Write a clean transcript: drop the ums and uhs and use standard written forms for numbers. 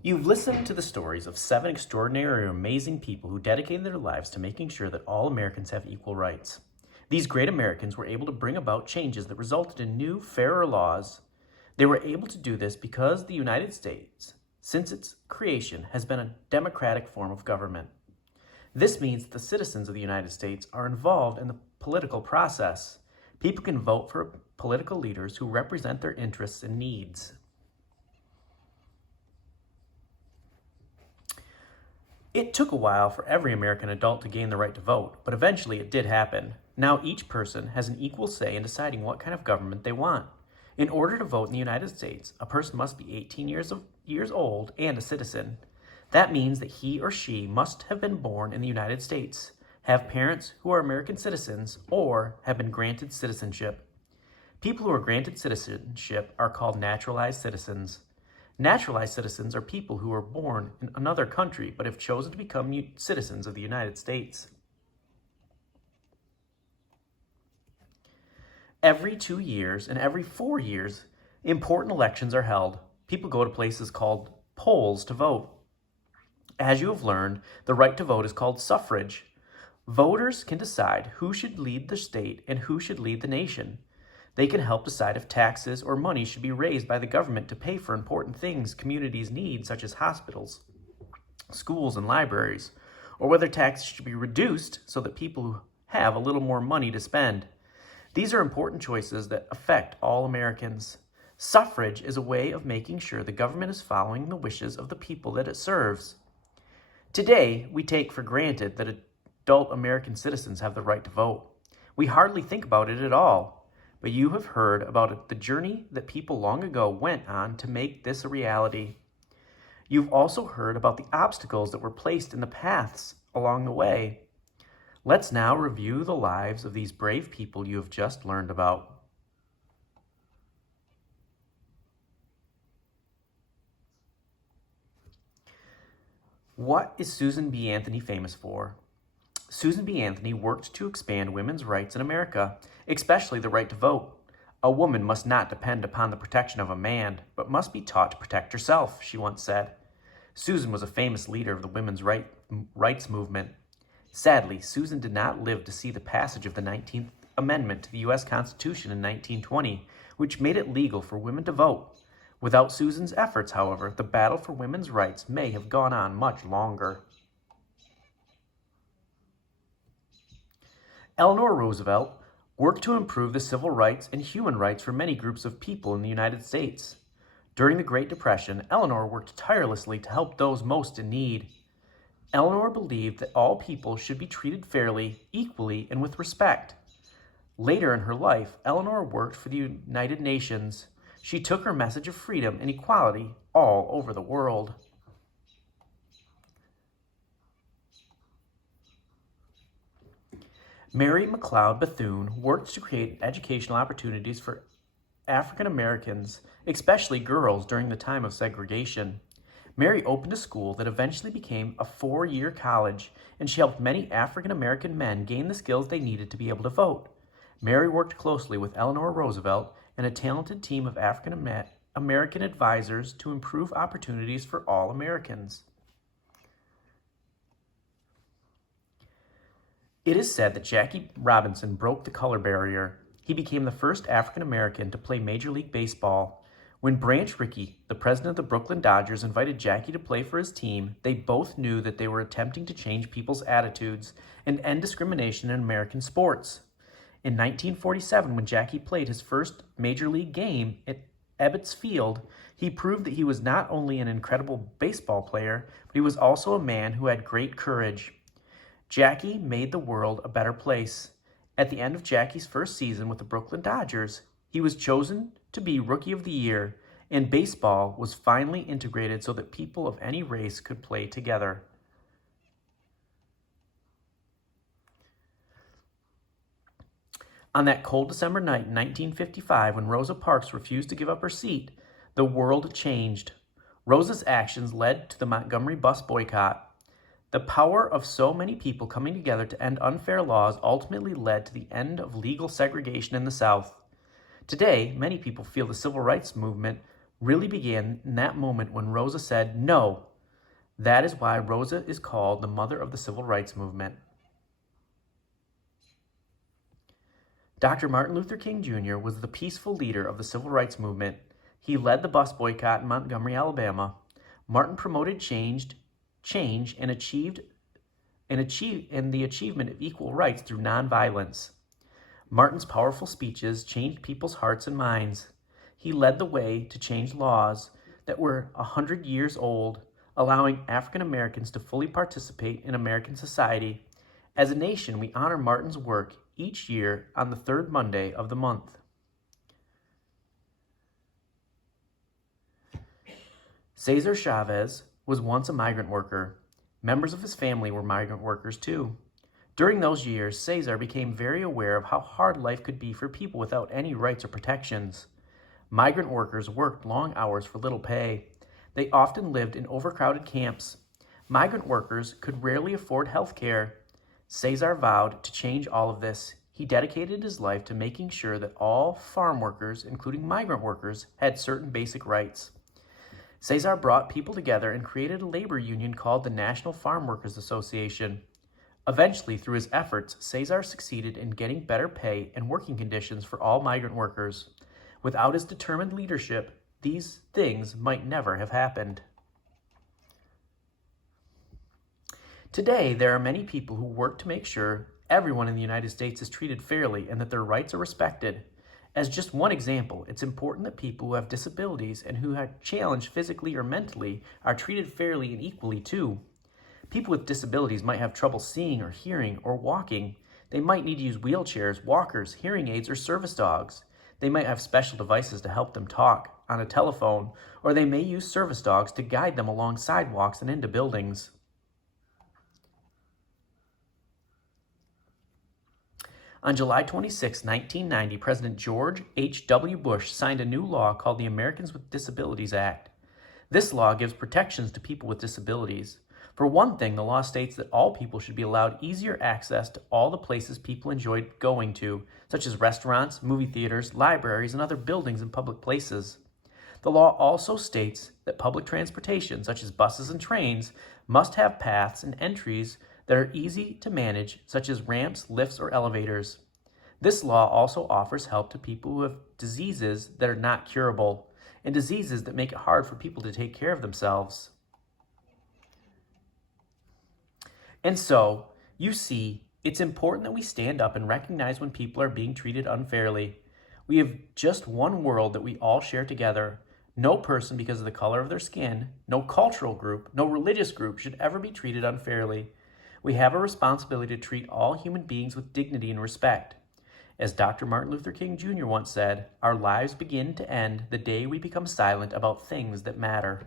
You've listened to the stories of 7 extraordinary or amazing people who dedicated their lives to making sure that all Americans have equal rights. These great Americans were able to bring about changes that resulted in new, fairer laws. They were able to do this because the United States, since its creation, has been a democratic form of government. This means that the citizens of the United States are involved in the political process. People can vote for political leaders who represent their interests and needs. It took a while for every American adult to gain the right to vote, but eventually it did happen. Now each person has an equal say in deciding what kind of government they want. In order to vote in the United States, a person must be 18 years old and a citizen. That means that he or she must have been born in the United States, have parents who are American citizens, or have been granted citizenship. People who are granted citizenship are called naturalized citizens. Naturalized citizens are people who are born in another country but have chosen to become citizens of the United States. Every 2 years and every 4 years, important elections are held. People go to places called polls to vote. As you have learned, the right to vote is called suffrage. Voters can decide who should lead the state and who should lead the nation. They can help decide if taxes or money should be raised by the government to pay for important things communities need, such as hospitals, schools, and libraries, or whether taxes should be reduced so that people have a little more money to spend. These are important choices that affect all Americans. Suffrage is a way of making sure the government is following the wishes of the people that it serves. Today, we take for granted that adult American citizens have the right to vote. We hardly think about it at all. But you have heard about the journey that people long ago went on to make this a reality. You've also heard about the obstacles that were placed in the paths along the way. Let's now review the lives of these brave people you have just learned about. What is Susan B. Anthony famous for? Susan B. Anthony worked to expand women's rights in America, especially the right to vote. A woman must not depend upon the protection of a man, but must be taught to protect herself, she once said. Susan was a famous leader of the women's rights movement. Sadly, Susan did not live to see the passage of the 19th Amendment to the U.S. Constitution in 1920, which made it legal for women to vote. Without Susan's efforts, however, the battle for women's rights may have gone on much longer. Eleanor Roosevelt worked to improve the civil rights and human rights for many groups of people in the United States. During the Great Depression, Eleanor worked tirelessly to help those most in need. Eleanor believed that all people should be treated fairly, equally, and with respect. Later in her life, Eleanor worked for the United Nations. She took her message of freedom and equality all over the world. Mary McLeod Bethune worked to create educational opportunities for African Americans, especially girls, during the time of segregation. Mary opened a school that eventually became a 4-year college, and she helped many African American men gain the skills they needed to be able to vote. Mary worked closely with Eleanor Roosevelt and a talented team of African American advisors to improve opportunities for all Americans. It is said that Jackie Robinson broke the color barrier. He became the first African American to play Major League Baseball. When Branch Rickey, the president of the Brooklyn Dodgers, invited Jackie to play for his team, they both knew that they were attempting to change people's attitudes and end discrimination in American sports. In 1947, when Jackie played his first Major League game at Ebbets Field, he proved that he was not only an incredible baseball player, but he was also a man who had great courage. Jackie made the world a better place. At the end of Jackie's first season with the Brooklyn Dodgers, he was chosen to be Rookie of the Year, and baseball was finally integrated so that people of any race could play together. On that cold December night in 1955, when Rosa Parks refused to give up her seat, the world changed. Rosa's actions led to the Montgomery bus boycott. The power of so many people coming together to end unfair laws ultimately led to the end of legal segregation in the South. Today, many people feel the civil rights movement really began in that moment when Rosa said, "No." That is why Rosa is called the mother of the civil rights movement. Dr. Martin Luther King Jr. was the peaceful leader of the civil rights movement. He led the bus boycott in Montgomery, Alabama. Martin promoted change and the achievement of equal rights through nonviolence. Martin's powerful speeches changed people's hearts and minds. He led the way to change laws that were 100 years old, allowing African Americans to fully participate in American society. As a nation, we honor Martin's work each year on the third Monday of the month. Cesar Chavez was once a migrant worker. Members of his family were migrant workers too. During those years, Cesar became very aware of how hard life could be for people without any rights or protections. Migrant workers worked long hours for little pay. They often lived in overcrowded camps. Migrant workers could rarely afford health care. Cesar vowed to change all of this. He dedicated his life to making sure that all farm workers, including migrant workers, had certain basic rights. Cesar brought people together and created a labor union called the National Farm Workers Association. Eventually, through his efforts, Cesar succeeded in getting better pay and working conditions for all migrant workers. Without his determined leadership, these things might never have happened. Today, there are many people who work to make sure everyone in the United States is treated fairly and that their rights are respected. As just one example, it's important that people who have disabilities and who are challenged physically or mentally are treated fairly and equally too. People with disabilities might have trouble seeing or hearing or walking. They might need to use wheelchairs, walkers, hearing aids, or service dogs. They might have special devices to help them talk on a telephone, or they may use service dogs to guide them along sidewalks and into buildings. On July 26, 1990, President George H.W. Bush signed a new law called the Americans with Disabilities Act. This law gives protections to people with disabilities. For one thing, the law states that all people should be allowed easier access to all the places people enjoy going to, such as restaurants, movie theaters, libraries, and other buildings and public places. The law also states that public transportation, such as buses and trains, must have paths and entries that are easy to manage, such as ramps, lifts, or elevators. This law also offers help to people who have diseases that are not curable and diseases that make it hard for people to take care of themselves. And so, you see, it's important that we stand up and recognize when people are being treated unfairly. We have just one world that we all share together. No person, because of the color of their skin, no cultural group, no religious group should ever be treated unfairly. We have a responsibility to treat all human beings with dignity and respect. As Dr. Martin Luther King Jr. once said, our lives begin to end the day we become silent about things that matter.